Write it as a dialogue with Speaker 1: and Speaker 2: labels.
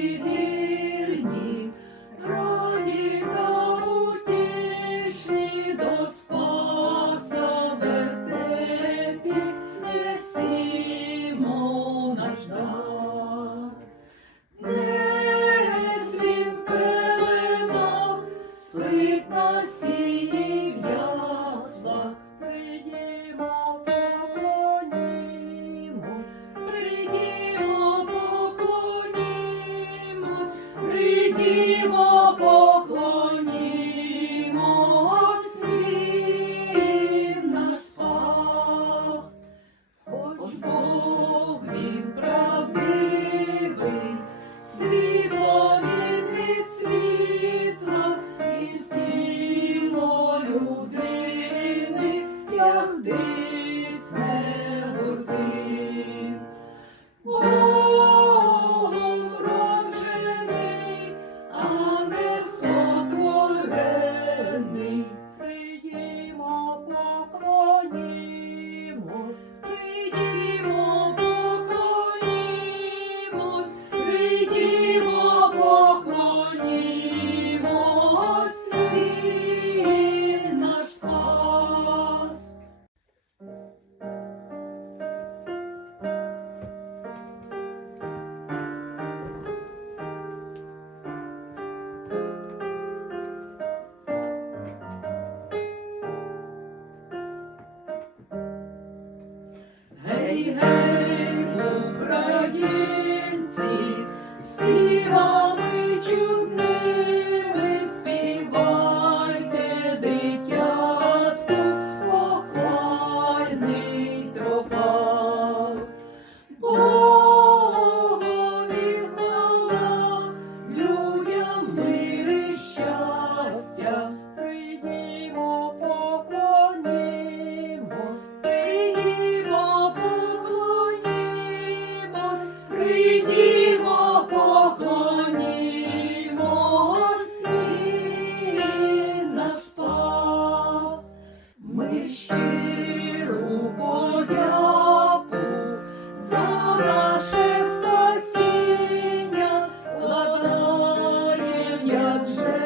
Speaker 1: вірні, до спаса вертепі, несімо наш дар. Десь він пеленах, спить на сіні в'яз, geldi. heard. że